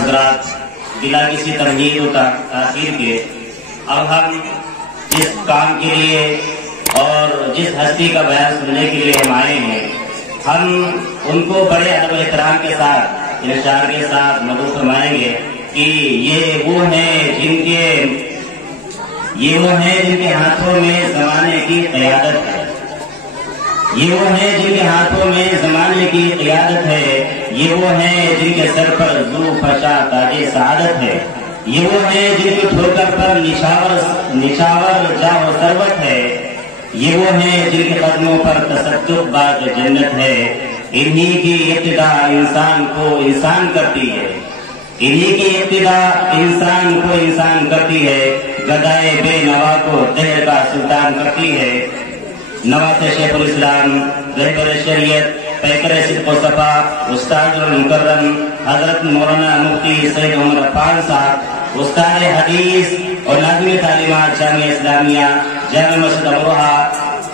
حضرات بلا کسی تمہید و تاخیر کے اب ہم جس کام کے لیے اور جس ہستی کا بیان سننے کے لیے ہم آئے ہیں، ہم ان کو بڑے ادب و احترام کے ساتھ ارشاد کے ساتھ مدعو فرمائیں گے کہ یہ وہ ہیں جن کے ہاتھوں میں زمانے کی قیادت ہے، یہ وہ ہیں جن کے ہاتھوں میں زمانے کی قیادت ہے، یہ وہ ہیں جن کے سر پر ذو فرشا تاج سعادت ہے، یہ وہ ہیں جن کی ٹھوکر پر نشاور جاہ و ثروت ہے، یہ وہ ہیں جن کے قدموں پر تصدق باغ جنت ہے۔ انہی کی ابتدا انسان کو انسان کرتی ہے، انہی کی ابتدا انسان کو انسان کرتی ہے، گدائے بے نوا کو دہر کا سلطان کرتی ہے۔ نواز شیخ الاسلام رہبر شریعت پیکر صدق و صفا استاد المکرم حضرت مولانا مفتی سید عمر عفان صاحب استاد حدیث اور ناظم تعلیمات جامعہ اسلامیہ جامع مسجد امروہہ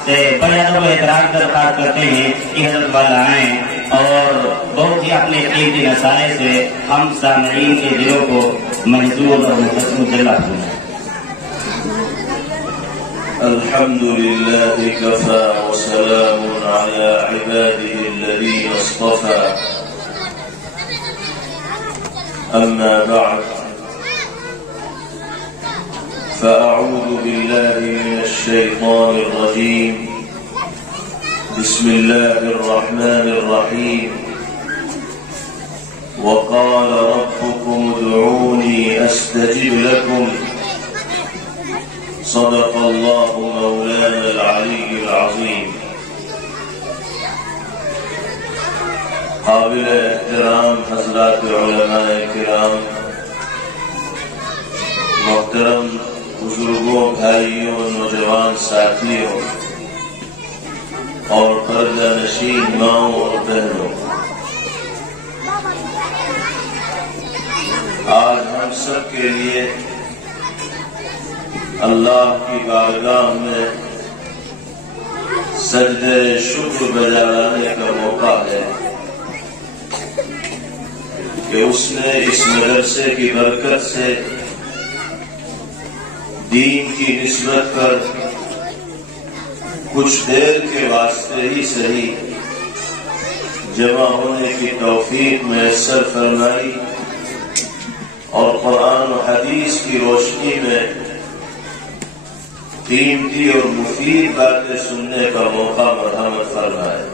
سے بڑے ادب و احترام درخواست کرتے ہیں کہ حضرت والا آئیں اور بہت ہی اپنے قیمتی نصائح سے ہم سامعین کے دلوں کو محظوظ اور مجلہ کریں۔ الحمد لله كفى وسلام على عباده الذين اصطفى، أما بعد فأعوذ بالله من الشيطان الرجيم، بسم الله الرحمن الرحيم، وقال ربكم ادعوني أستجب لكم، صدق الله مولانا العلي العظيم۔ قابل احترام حضرات علماء کرام، محترم بزرگوں، بھائیوں، نوجوان ساتھیوں اور پردہ نشین ماؤں اور بہنوں، آج ہم سب کے لیے اللہ کی بارگاہ میں سجدہ شکر بجا لانے کا موقع ہے کہ اس نے اس مدرسے کی برکت سے دین کی نسبت پر کچھ دیر کے واسطے ہی صحیح جمع ہونے کی توفیق میسر فرمائی اور قرآن و حدیث کی روشنی میں قیمتی اور مفید باتیں سننے کا موقع مرحمت فرمائے۔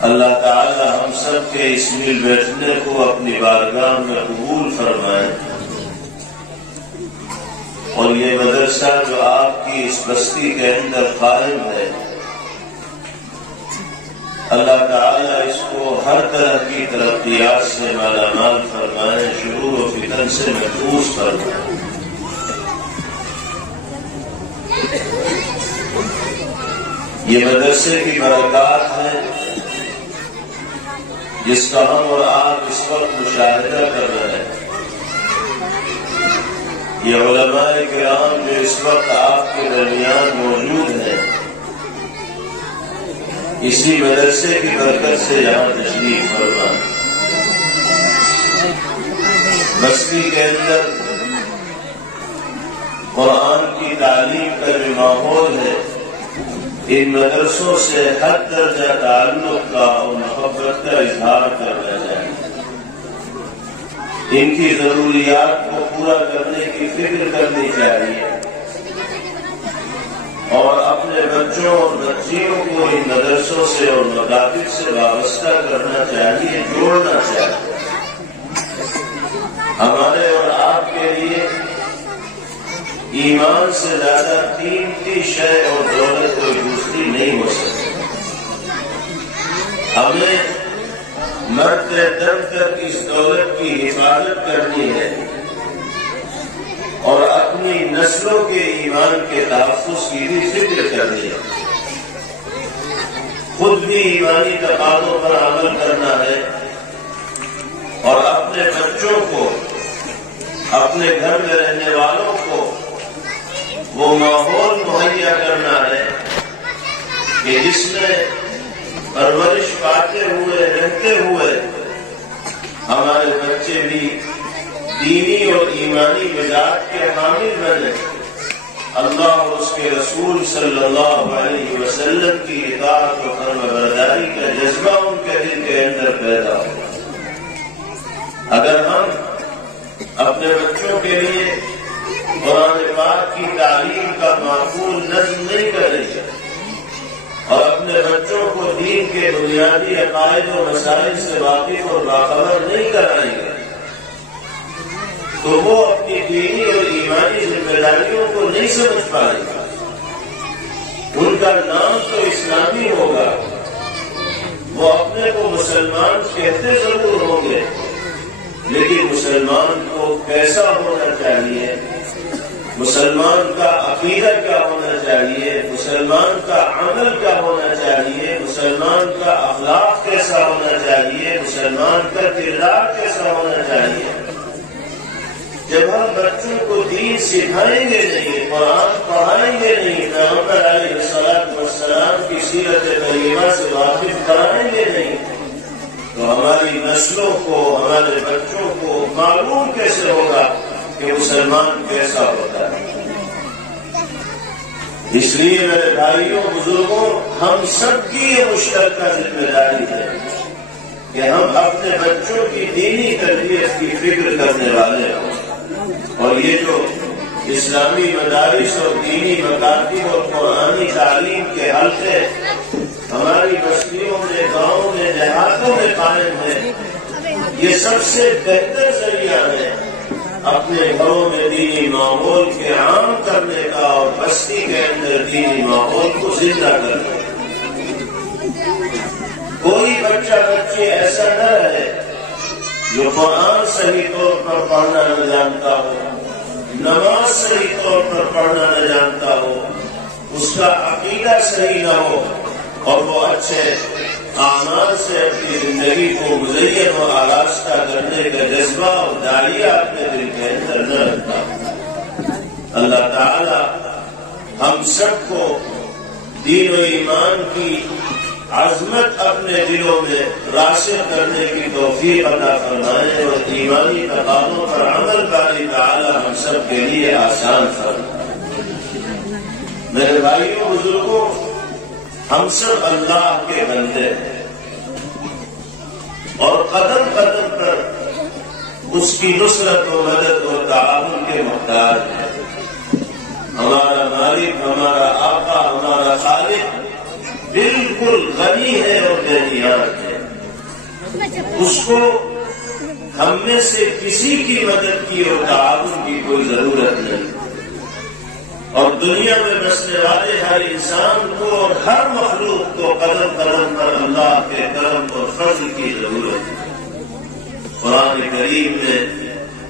اللہ تعالی ہم سب کے اس مل بیٹھنے کو اپنی بارگاہ میں قبول فرمائے اور یہ مدرسہ جو آپ کی اس بستی کے اندر قائم ہے، اللہ تعالی اس کو ہر طرح کی ترقیات سے مالا مال فرمائے، شرور و فتن سے محفوظ فرمائے۔ یہ مدرسے کی برکات ہے جس کا ہم اور آپ اس وقت مشاہدہ کر رہے ہیں۔ یہ علماء کرام جو اس وقت آپ کے درمیان موجود ہیں، اسی مدرسے کی برکت سے یہاں تشریف فرما۔ بستی کے اندر قرآن کی تعلیم کا جو ماحول ہے، ان مدرسوں سے ہر درجہ تعلق کا اور محبت کا اظہار کرنا چاہیے، ان کی ضروریات کو پورا کرنے کی فکر کرنی چاہیے اور اپنے بچوں اور بچیوں کو ان مدرسوں سے اور مدارس سے وابستہ کرنا چاہیے، جوڑنا چاہیے۔ ہمارے اور آپ کے لیے ایمان سے زیادہ قیمتی شے اور دولت کوئی دوسری نہیں ہو سکتی۔ ہمیں مرتے دم تک اس دولت کی حفاظت کرنی ہے اور اپنی نسلوں کے ایمان کے تحفظ کی بھی فکر کرنی ہے۔ خود بھی ایمانی تقاضوں پر عمل کرنا ہے اور اپنے بچوں کو، اپنے گھر میں رہنے والوں کو وہ ماحول مہیا کرنا ہے کہ جس میں پرورش پاتے ہوئے رہتے ہوئے صلی اللہ علیہ وسلم کی اطاعت و فرمانبرداری کا جذبہ ان کے دل کے اندر پیدا ہو۔ اگر ہم اپنے بچوں کے لیے قرآن پاک کی تعلیم کا معقول نظم نہیں کریں گے اور اپنے بچوں کو دین کے بنیادی عقائد و مسائل سے واقف اور باخبر نہیں کرائیں گے تو وہ اپنی دینی اور ایمانی ذمہ داریوں کو نہیں سمجھ پائیں گے۔ ان کا نام تو اسلامی ہوگا، وہ اپنے کو مسلمان کہتے ضرور ہوں گے، لیکن مسلمان کو کیسا ہونا چاہیے، مسلمان کا عقیدہ کیا ہونا چاہیے، مسلمان کا عمل کیا ہونا چاہیے، مسلمان کا اخلاق کیسا ہونا چاہیے، مسلمان کا کردار کیسا ہونا چاہیے۔ جب ہم بچوں کو دین سکھائیں گے نہیں، قرآن پڑھائیں گے نہیں، پیغمبر علیہ الصلوۃ والسلام کی سیرت طیبہ سے واقف کرائیں گے نہیں، تو ہماری نسلوں کو، ہمارے بچوں کو معلوم کیسے ہوگا کہ مسلمان کیسا ہوتا ہے۔ اس لیے میرے بھائیوں بزرگوں، ہم سب کی یہ مشترکہ ذمہ داری ہے کہ ہم اپنے بچوں کی دینی تربیت کی فکر کرنے والے ہوں، اور یہ جو اسلامی مدارس اور دینی مکاتب اور قرآنی تعلیم کے حلقے ہماری بستیوں میں، گاؤں میں، دیہاتوں میں قائم ہیں، یہ سب سے بہتر ذریعہ ہے اپنے گھروں میں دینی ماحول کے عام کرنے کا اور بستی کے اندر دینی ماحول کو زندہ کرنے کا۔ کوئی بچہ بچی ایسا نہ رہے جو قرآن صحیح طور پر پڑھنا نہ جانتا ہو، نماز صحیح طور پر پڑھنا نہ جانتا ہو، اس کا عقیدہ صحیح نہ ہو اور وہ اچھے اعمال سے اپنی زندگی کو مزین و آراستہ کرنے کا جذبہ اور داعیہ اپنے دل کے اندر نہ رکھتا۔ اللہ تعالی ہم سب کو دین و ایمان کی عظمت اپنے دلوں میں راسخ کرنے کی توفیق عطا فرمائے اور ایمانی تقاضوں پر عمل باری تعالی ہم سب کے لیے آسان فرمائے۔ میرے بھائیوں بزرگوں، ہم سب اللہ کے بندے ہیں اور قدم قدم پر اس کی نصرت و مدد و تعاون کے محتاج ہیں۔ ہمارا مالک، ہمارا آقا، ہمارا خالق بالکل غنی ہے اور بے نیاز ہے، اس کو ہم میں سے کسی کی مدد کی اور تعاون کی کوئی ضرورت نہیں، اور دنیا میں بسنے والے ہر انسان کو اور ہر مخلوق کو قدم قدم پر اللہ کے کرم اور فضل کی ضرورت ہے۔ قرآن کریم میں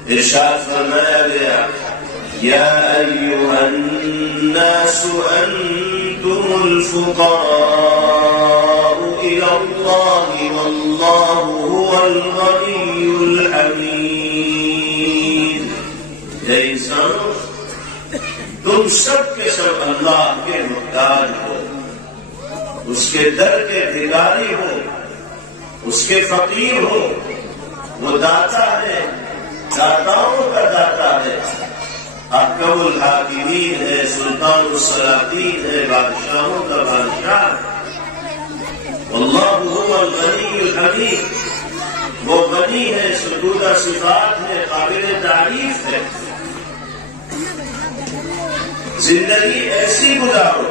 ارشاد فرمایا گیا، یا ایھا الناس انتم الفقراء الی اللہ واللہ هو الغنی الحمید۔ اے انسانوں، تم سب کے سب اللہ کے محتاج ہو، اس کے در کے بھکاری ہو، اس کے فقیر ہو۔ وہ داتا ہے، داتاؤں کا داتا ہے، احکم الحاکمین ہے، سلطان السلاطین ہے، بادشاہوں کا بادشاہ ہے۔ اللہ هو الغنی الحمید، وہ غنی ہے، ستودہ صفات ہے، قابل تعریف ہے۔ زندگی ایسی گزارو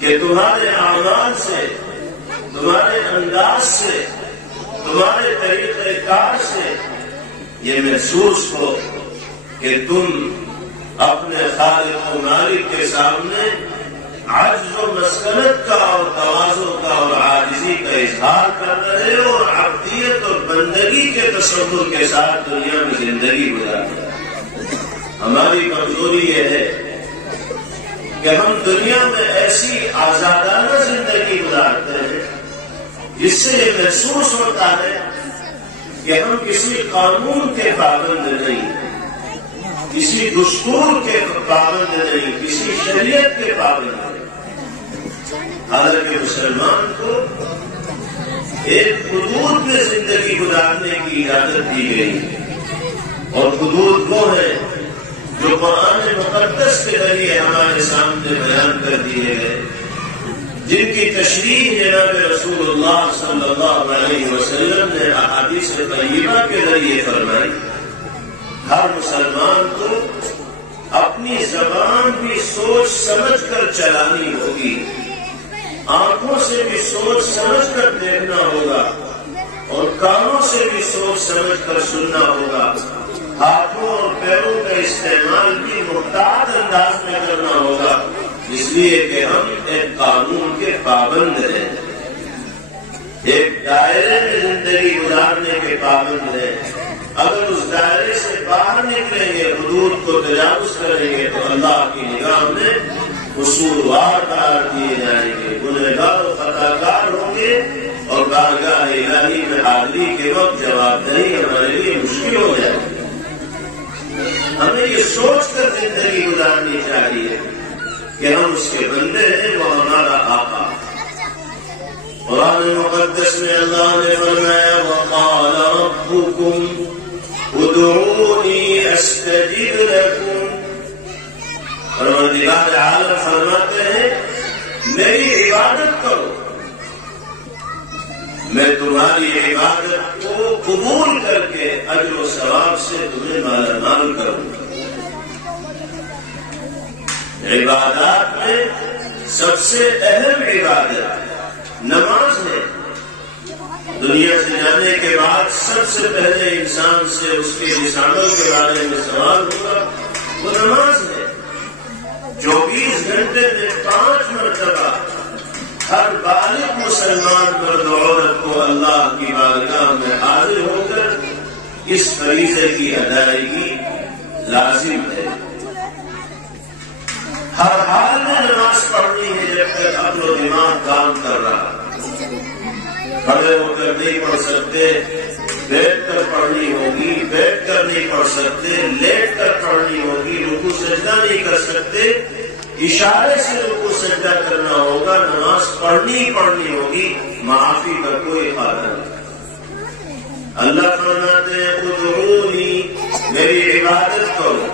کہ تمہارے اعمال سے، تمہارے انداز سے، تمہارے طریقہ کار سے یہ محسوس ہو کہ تم اپنے خالق و مالک کے سامنے عجز و مسکنت کا اور تواضع کا اور عاجزی کا اظہار کر رہے ہو اور عبدیت اور بندگی کے تصور کے ساتھ دنیا میں زندگی گزار رہے ہو۔ ہماری کمزوری یہ ہے کہ ہم دنیا میں ایسی آزادانہ زندگی گزارتے ہیں جس سے یہ محسوس ہوتا ہے کہ ہم کسی قانون کے پابند نہیں، کسی دستور کے پابند نہیں، کسی شریعت کے پابند نہیں۔ حالانکہ مسلمان کو ایک حدود میں زندگی گزارنے کی اجازت دی گئی ہے، اور حدود وہ ہے جو قرآن مقدس کے ذریعے ہمارے سامنے بیان کر دیے گئے، جن کی تشریح جناب رسول اللہ صلی اللہ علیہ وسلم نے احادیث طیبہ کے ذریعے فرمائی، ہر مسلمان کو اپنی زبان بھی سوچ سمجھ کر چلانی ہوگی، آنکھوں سے بھی سوچ سمجھ کر دیکھنا ہوگا اور کانوں سے بھی سوچ سمجھ کر سننا ہوگا، ہاتھوں اور پیروں کا استعمال بھی محتاط انداز میں کرنا ہوگا، اس لیے کہ ہم ایک قانون کے پابند ہیں، ایک دائرے میں زندگی گزارنے کے پابند ہیں۔ اگر اس دائرے سے باہر نکلیں گے، حدود کو تجاوز کریں گے تو اللہ کی نگاہ میں قصوروار قرار دیے جائیں گے، گنہگار و خطاکار ہوں گے، اور بارگاہ الہی میں حاضری کے وقت جواب دہی ہمارے لیے مشکل ہو جائے گی۔ ہمیں یہ سوچ کر زندگی گزارنی چاہیے کہ ہم اس کے بندے ہیں، وہ ہمارا آقا۔ قرآن مقدس میں اللہ نے فرمایا وقال ربكم ادعوني استجب لكم، پروردگار عالم فرماتے ہیں میری عبادت کرو، میں تمہاری عبادت کو قبول کر کے اجر و ثواب سے تمہیں مالا مال کروں۔ عبادات میں سب سے اہم عبادت نماز ہے۔ دنیا سے جانے کے بعد سب سے پہلے انسان سے اس کے اس عمل کے بارے میں سوال ہوگا، وہ نماز ہے۔ 24 گھنٹے میں 5 مرتبہ ہر بالغ مسلمان مرد و عورت کو اللہ کی بارگاہ میں حاضر ہو کر اس فریضے کی ادائیگی لازم ہے۔ ہر حال میں نماز پڑھنی ہے جب تک عقل و دماغ کام کر رہا، کھڑے ہو کر نہیں پڑھ سکتے، بیٹھ کر پڑھنی ہوگی، بیٹھ کر نہیں پڑھ سکتے، لیٹ کر پڑھنی ہوگی، رکوع سجدہ نہیں کر سکتے، اشارے سے رکوع سجدہ کرنا ہوگا، نماز پڑھنی ہوگی، معافی کا کوئی خاطر نہیں۔ اللہ فرماتے ہیں ادعونی، میری عبادت کرو،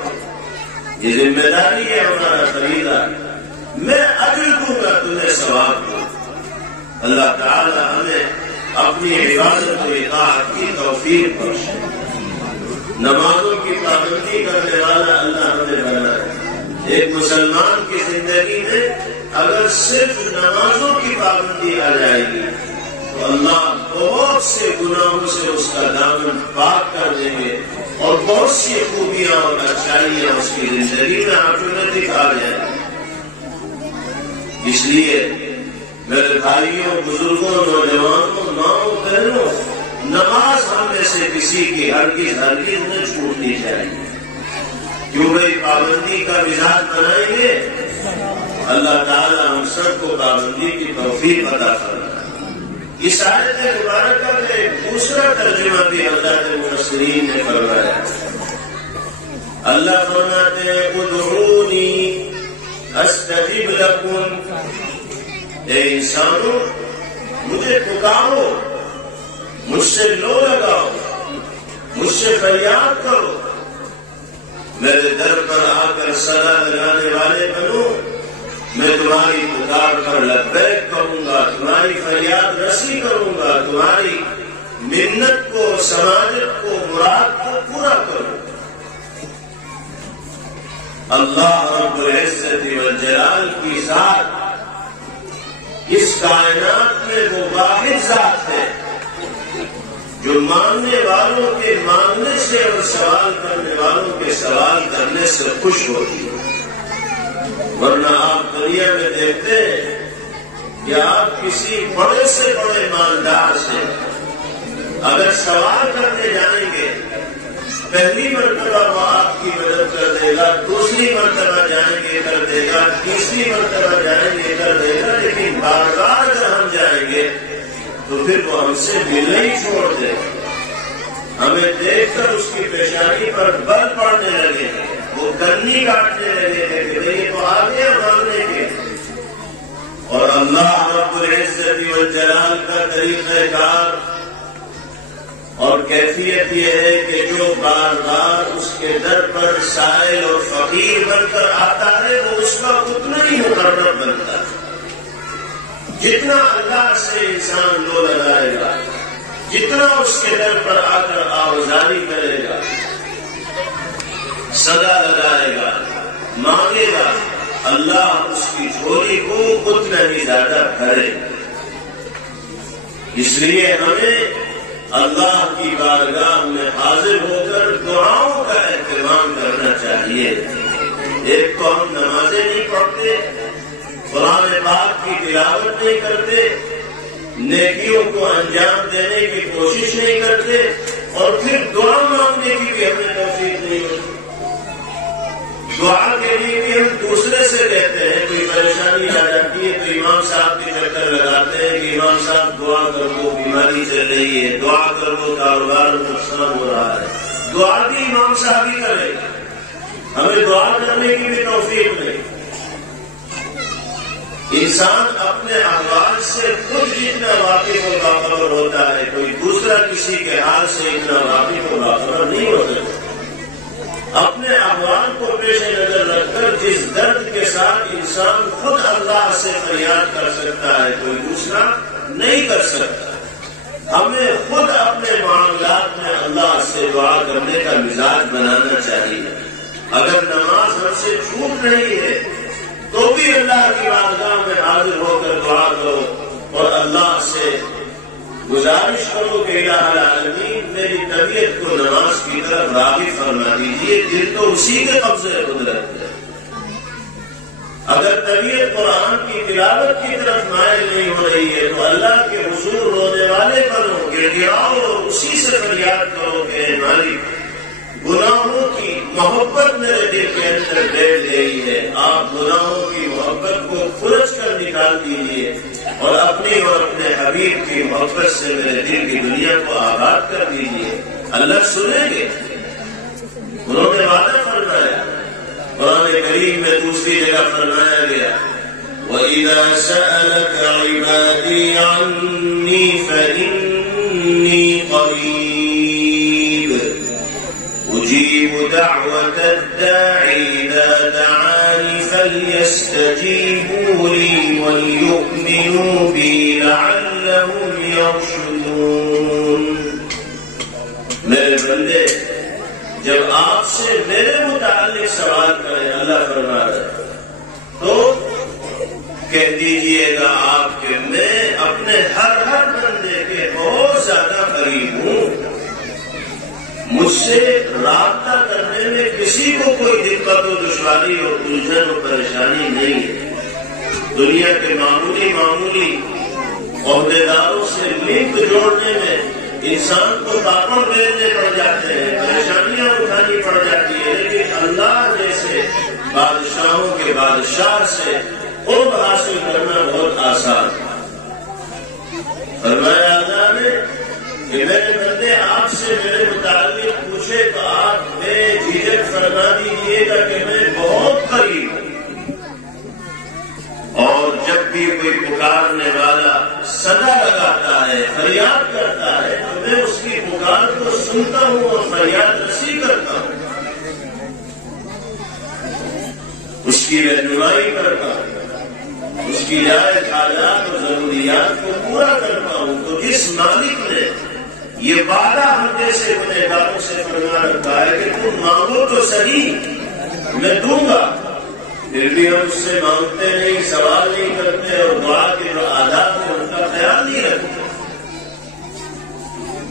یہ ذمہ داری ہے ہمارا فریضہ، میں اجر دوں گا تمہیں ثواب دوں۔ اللہ تعالی ہمیں اپنی عبادت و اطاعت کی توفیق بخشے۔ نمازوں کی پابندی کرنے والا اللہ ہمیں بنائے۔ ایک مسلمان کی زندگی میں اگر صرف نمازوں کی پابندی آ جائے گی تو اللہ بہت سے گناہوں سے اس کا دامن پاک کر دیں گے اور بہت سی خوبیاں اور اچھائیاں اس کی زندگی میں آٹومیٹک آ جائیں گی۔ اس لیے میرے بھائیوں، بزرگوں، نوجوانوں، ماؤں، بہنوں، نماز ہم میں سے کسی کی ہرگز نہ چھوٹنی چاہیے۔ کیوں بھائی پابندی کا مزاج بنائیں گے، اللہ تعالیٰ ہم سب کو پابندی کی توفیق عطا فرمائے۔ اس آیت مبارکہ کا ایک دوسرا ترجمہ بھی حضرات مفسرین نے فرمایا۔ اللہ فرماتے ہیں ادعونی استجب لکم، اے انسانوں مجھے پکارو، مجھ سے لو لگاؤ، مجھ سے فریاد کرو، میرے در پر آ کر صدا لگانے والے بنو، میں تمہاری پکار پر لبیک کروں گا، تمہاری فریاد رسی کروں گا، تمہاری منت کو، سماجت کو، مراد کو پورا کروں گا۔ اللہ رب العزت والجلال کی ذات اس کائنات میں وہ واحد ذات ہے جو ماننے والوں کے ماننے سے اور سوال کرنے والوں کے سوال کرنے سے خوش ہوتی ہے۔ ورنہ آپ دنیا میں دیکھتے ہیں کہ آپ کسی بڑے سے بڑے مالدار سے اگر سوال کرنے جائیں گے، پہلی مرتبہ وہ آپ کی مدد کر دے گا، دوسری مرتبہ جائیں گے کر دے گا، تیسری مرتبہ جائیں گے کر دے گا، لیکن بار بار اگر ہم جائیں گے تو پھر وہ ہم سے ملنا ہی چھوڑ دے گا۔ ہمیں دیکھ کر اس کی پیشانی پر بل پڑنے لگے، وہ کنی کاٹنے لگے کہ یہ تو آ گیا ماننے کے۔ اور اللہ رب العزت والجلال کا طریقہ کار اور کیفیت یہ ہے کہ جو بار بار اس کے در پر سائل اور فقیر بن کر آتا ہے وہ اس کا اتنا ہی مقرب بنتا ہے. جتنا اللہ سے انسان دو لگائے گا، جتنا اس کے در پر آ کر آوازاری کرے گا، صدا لگائے گا، مانگے گا، اللہ اس کی جھولی کو اتنا ہی زیادہ بھرے. اس لیے ہمیں اللہ کی بارگاہ میں حاضر ہو کر دعاؤں کا اہتمام کرنا چاہیے. ایک تو ہم نمازیں نہیں پڑھتے، قرآن پاک کی تلاوت نہیں کرتے، نیکیوں کو انجام دینے کی کوشش نہیں کرتے، اور پھر دعا مانگنے کی بھی ہمیں توفیق نہیں ہوتی. دعا کے لیے بھی ہم دوسرے سے کہتے ہیں، کوئی پریشانی آ جاتی ہے تو امام صاحب کے چکر لگاتے ہیں کہ امام صاحب دعا کر دو، بیماری چل رہی ہے، دعا کر دو، کاروبار میں نقصان ہو رہا ہے. دعا بھی امام صاحب ہی کرے گا، ہمیں دعا کرنے کی بھی توفیق نہیں. انسان اپنے احوال سے خود جتنا واقف و باخبر ہوتا ہے، کوئی دوسرا کسی کے حال سے اتنا واقف و باخبر نہیں ہو سکتا. اپنے احوال کو پیش نظر رکھ کر جس درد کے ساتھ انسان خود اللہ سے فریاد کر سکتا ہے، کوئی دوسرا نہیں کر سکتا. ہمیں خود اپنے معاملات میں اللہ سے دعا کرنے کا مزاج بنانا چاہیے. اگر نماز ہم سے چھوٹ رہی ہے تو بھی اللہ کی بارگاہ میں حاضر ہو کر دعا کرو اور اللہ سے گزارش کرو کہ الہ العالمین میری طبیعت کو نماز کی طرف راغب فرما دیجیے. دل تو اسی کے قبضے قدرت ہے. اگر طبیعت قرآن کی تلاوت کی طرف مائل نہیں ہو رہی ہے تو اللہ کے حضور رونے والے بنو، گڑگڑاؤ اور اسی سے فریاد کرو کہ اے مالک گناہوں کی محبت میرے دل کے اندر بیٹھ گئی ہے، آپ گناہوں کی محبت کو کھرچ کر نکال دیجیے اور اپنی اور اپنے حبیب کی محبت سے میرے دل کی دنیا کو آباد کر دیجیے. اللہ سنیں گے. انہوں نے وعدہ فرمایا، قرآن کریم میں دوسری جگہ فرمایا گیا وَإِذَا سَأَلَكَ عِبَادِي عَنِّي فَإِنِّي قَرِيبٌ أُجِيبُ دَعْوَةَ الدَّاعِ إِذَا دَعَانِ فَلْيَسْتَجِيبُوا لِي وَلْيُؤْمِنُوا بِي لَعَلَّهُمْ يَرْشُدُونَ. میرے بندے جب آپ سے میرے متعلق سوال کریں، اللہ فرما رہا ہے، تو کہہ دیجئے گا آپ کہ میں اپنے ہر بندے کے بہت زیادہ قریب ہوں. مجھ سے رابطہ کرنے میں کسی کو کوئی دقت و دشواری اور الجھن و پریشانی نہیں ہے. دنیا کے معمولی عہدیداروں سے لنک جوڑنے میں انسان کو پاپڑ بیچنے پڑ جاتے ہیں، پریشانیاں اٹھانی پڑ جاتی ہے، لیکن اللہ جیسے بادشاہوں کے بادشاہ سے قرب حاصل کرنا بہت آسان ہے. فرمایا اللہ نے کہ میرے بندے آپ سے میرے متعلق پوچھے تو آپ بے جھجک فرما دیجیے گا کہ میں بہت قریب ہوں. اور جب بھی کوئی پکارنے والا صدا لگاتا ہے، فریاد کرتا ہے تو میں اس کی پکار کو سنتا ہوں اور فریاد رسی کرتا ہوں، اس کی رہنمائی کرتا ہوں، اس کی جائز حاجات اور ضروریات کو پورا کرتا ہوں. تو جس مالک نے یہ وعدہ ہم جیسے گنہگاروں سے فرما رکھا ہے کہ تم مانگو تو صحیح میں دوں گا، پھر بھی ہم اس سے مانگتے نہیں، سوال نہیں کرتے اور دعا کے جو آداب ہیں ان کا خیال نہیں رکھتے.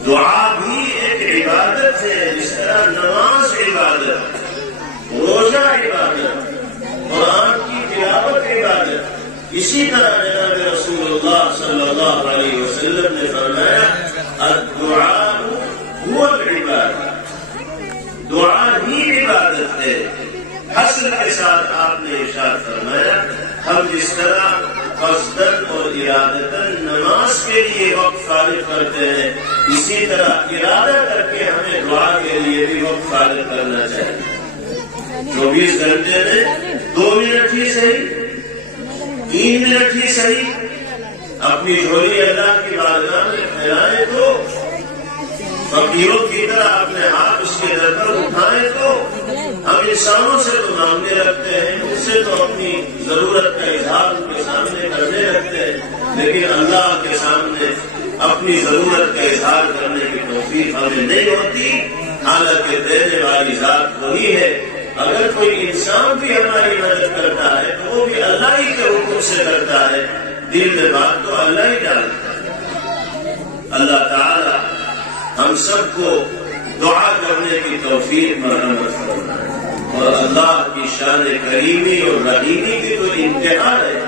دعا بھی ایک عبادت ہے، جس طرح نماز عبادت، روزہ عبادت، قرآن کی تلاوت عبادت. اسی طرح جناب رسول اللہ صلی اللہ علیہ وسلم نے فرمایا الدعاء هو العبادت، دعا ہی عبادت ہے. حسن کے ساتھ آپ نے ارشاد فرمایا ہم جس طرح قصدن اور ارادتن نماز کے لیے وقت فارغ کرتے ہیں، اسی طرح ارادہ کر کے ہمیں دعا کے لیے بھی وقت فارغ کرنا چاہیے. 24 گھنٹے میں 2 منٹ ہی صحیح، 3 منٹ ہی صحیح اپنی جھولی اللہ کی بارگاہ میں پھیلائیں تو فقیروں کی طرح اپنے ہاتھ اس کے در پر اٹھائیں تو ہم انسانوں سے تو مانگنے لگتے ہیں، ان سے تو اپنی ضرورت کا اظہار ان کے سامنے کرنے لگتے ہیں، لیکن اللہ کے سامنے اپنی ضرورت کا اظہار کرنے کی توفیق ہمیں نہیں ہوتی، حالانکہ دینے والی ذات وہی ہے۔ اگر کوئی انسان بھی ہماری مدد کرتا ہے تو وہ بھی اللہ ہی کے حکم سے کرتا ہے، دل میں بات تو اللہ ہی ڈالتا ہے۔ اللہ تعالی ہم سب کو دعا کرنے کی توفیق مرحمت فرمائے، اور اللہ کی شان کریمی اور رحیمی کی تو انتہا ہے۔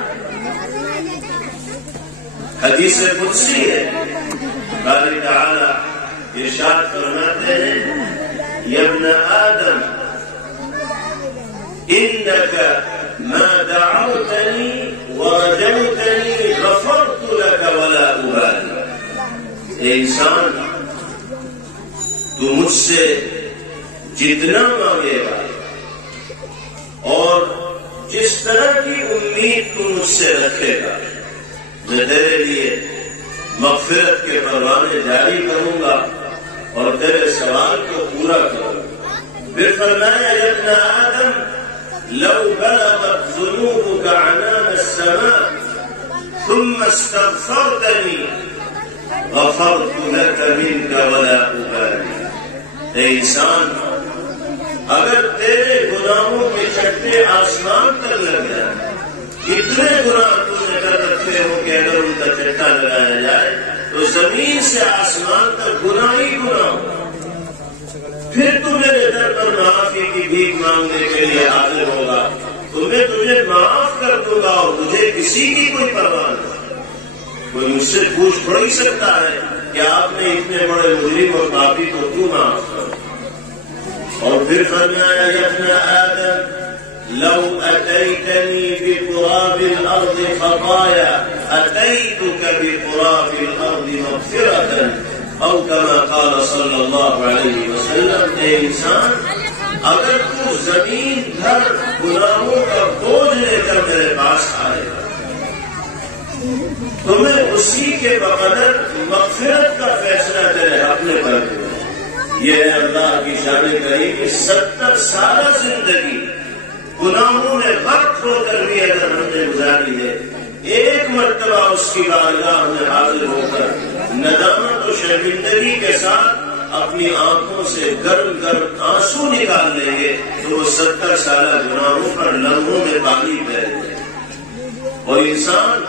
حدیث قدسی ہے، باری تعالی ارشاد فرماتے ہیں، یا ابن آدم انك ما دعوتني ورجوتني غفرت لك ولا ابالي۔ اے انسان، تو مجھ سے جتنا مانگے گا اور جس طرح کی امید تو مجھ سے رکھے گا، میں تیرے لیے مغفرت کے پروانے جاری کروں گا اور تیرے سوال کو پورا کروں گا۔ پھر فرمایا، یا ابن آدم لو بلغت ذنوبك عنان السماء ثم استغفرتني غفرت لك منك ولا ابالي۔ اے انسان، اگر تیرے گناہوں کے چٹے آسمان تک لگ جائیں، اتنے گناہ تم نے کر رکھے ہو کہ اگر ان کا چٹا لگایا جائے تو زمین سے آسمان تک گناہ ہی گناہ ہو، پھر تم میرے در پر معافی کی بھیک مانگنے کے لیے حاضر ہوگا تو میں تجھے معاف کر دوں گا، اور مجھے کسی کی کوئی پرواہ نہیں۔ کوئی مجھ سے پوچھ تھوڑی سکتا ہے کہ آپ نے اتنے بڑے مجرم اور پاپی کو کیوں معاف کر۔ اور پھر فرمایا، یا ابن آدم لو اتيتني بقراب الارض خطايا اتيتك بقراب الارض مغفرة، او كما قال صلی اللہ علیہ وسلم۔ اے انسان، اگر تو زمین بھر گناہوں کا بوجھ لے کر میرے پاس آئے گا تو میں اسی کے بقدر مغفرت کا فیصلہ تیرے حق میں کر دوں۔ یہ ہے اللہ کی شان کریم کہ 70 سالہ زندگی گناہوں میں غرق ہو کر بھی اگر ہم نے گزاری ہے، ایک مرتبہ اس کی بارگاہ میں حاضر ہو کر ندامت و شرمندگی کے ساتھ اپنی آنکھوں سے گرم گرم آنسو نکال لیں گے تو وہ 70 سالہ گناہوں پر لمحوں میں پانی بہہ جائے گا، اور انسان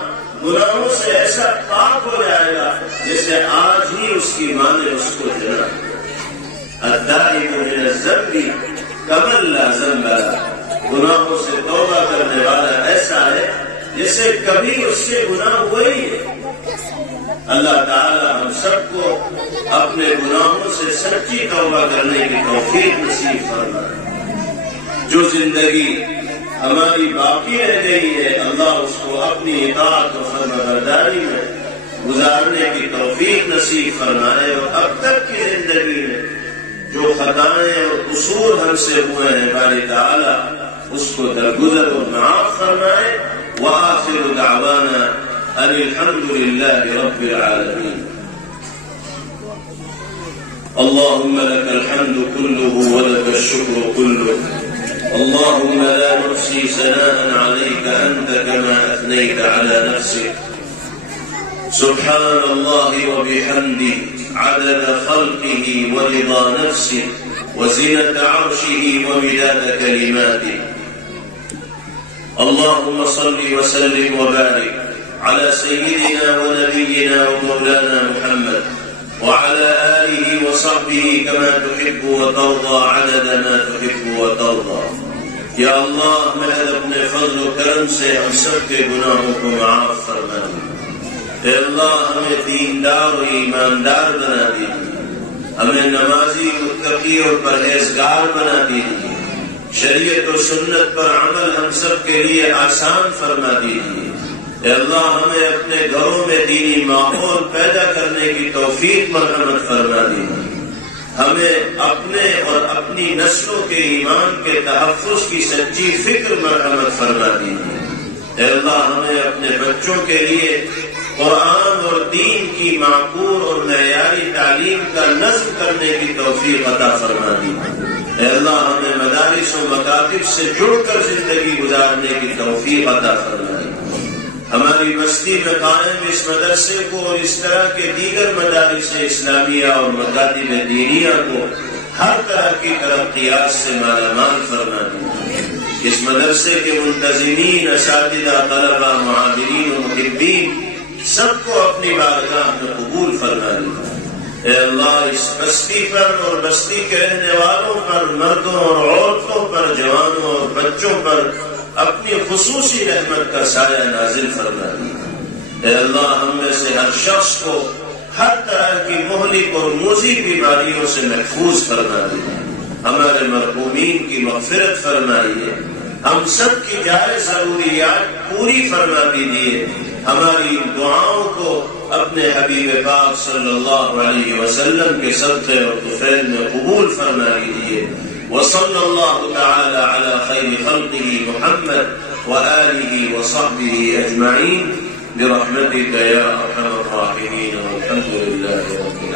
گناہوں سے ایسا پاک ہو جائے گا جیسے آج ہی اس کی ماں نے اس کو جنا۔ التائب من الذنب کمن لا ذنب له، گناہوں سے توبہ کرنے والا ایسا ہے جیسے کبھی اس سے گناہ ہوئے ہی ہے۔ اللہ تعالی ہم سب کو اپنے گناہوں سے سچی توبہ کرنے کی توفیق نصیب فرمائے۔ جو زندگی ہماری باقی رہ گئی ہے، اللہ اس کو اپنی اطاعت و فرمانبرداری میں گزارنے کی توفیق نصیب فرمائے، اور اب تک کی زندگی میں جو خطائیں اور قصور ہم سے ہوئے ہیں باری تعالی اس کو درگزر اور معاف فرمائے۔ وآخر دعوانا ان الحمد لله رب العالمين۔ اللهم لك الحمد كله ولك الشكر كله، اللهم لا نحصي ثناء عليك أنت كما أثنيت على نفسك، سبحان الله وبحمده عدد خلقه ورضا نفسه وزنة عرشه ومداد كلماته۔ اللهم صل وسلم وبارك على سيدنا ونبينا ومولانا محمد وعلى آله وصحبه كما تحب وترضى عدد ما تحب وترضى۔ یا اللہ، محض اپنے فضل و کرم سے ہم سب کے گناہوں کو معاف فرما دے۔ اے اللہ، ہمیں دیندار و ایماندار بنا دیجیے، ہمیں نمازی، متقی اور پرہیزگار بنا دیجیے، شریعت و سنت پر عمل ہم سب کے لیے آسان فرما دیجیے۔ اے اللہ، ہمیں اپنے گھروں میں دینی ماحول پیدا کرنے کی توفیق مرحمت فرما دیجیے، ہمیں اپنے اور اپنی نسلوں کے ایمان کے تحفظ کی سچی فکر مرحمت فرما دیجیے۔ اے اللہ، ہمیں اپنے بچوں کے لیے قرآن اور دین کی معقول اور معیاری تعلیم کا نہ نظم کرنے کی توفیق عطا فرما دی۔ اے اللہ ہمیں مدارس و مکاتب سے جڑ کر زندگی گزارنے کی توفیق عطا فرما دی۔ ہماری بستی میں قائم اس مدرسے کو اور اس طرح کے دیگر مدارس اسلامیہ اور مکاتب دینیہ کو ہر طرح کی ترقیات سے مالا مال فرما دی۔ اس مدرسے کے منتظمین، اساتذہ، طلبہ، معاونین و محبین سب کو اپنی بارگاہ میں قبول فرما دی۔ اے اللہ اس بستی پر اور بستی کے رہنے والوں پر، مردوں اور عورتوں پر، جوانوں اور بچوں پر اپنی خصوصی رحمت کا سایہ نازل فرما دی۔ اے اللہ ہم میں سے ہر شخص کو ہر طرح کی مہلک اور موذی بیماریوں سے محفوظ فرما دی۔ ہمارے مرحومین کی مغفرت فرمائیے، ہم سب کی جائز ضروریات پوری فرما دیجیے، ہماری دعاؤں کو اپنے حبیب پاک صلی اللہ علیہ وسلم کے صدقے اور طفیل میں قبول فرما لیجیے۔ وصلی اللہ تعالی علی خیر خلقہ محمد وآلہ وصحبہ اجمعین برحمتک یا ارحم الراحمین والحمد للہ رب العالمین۔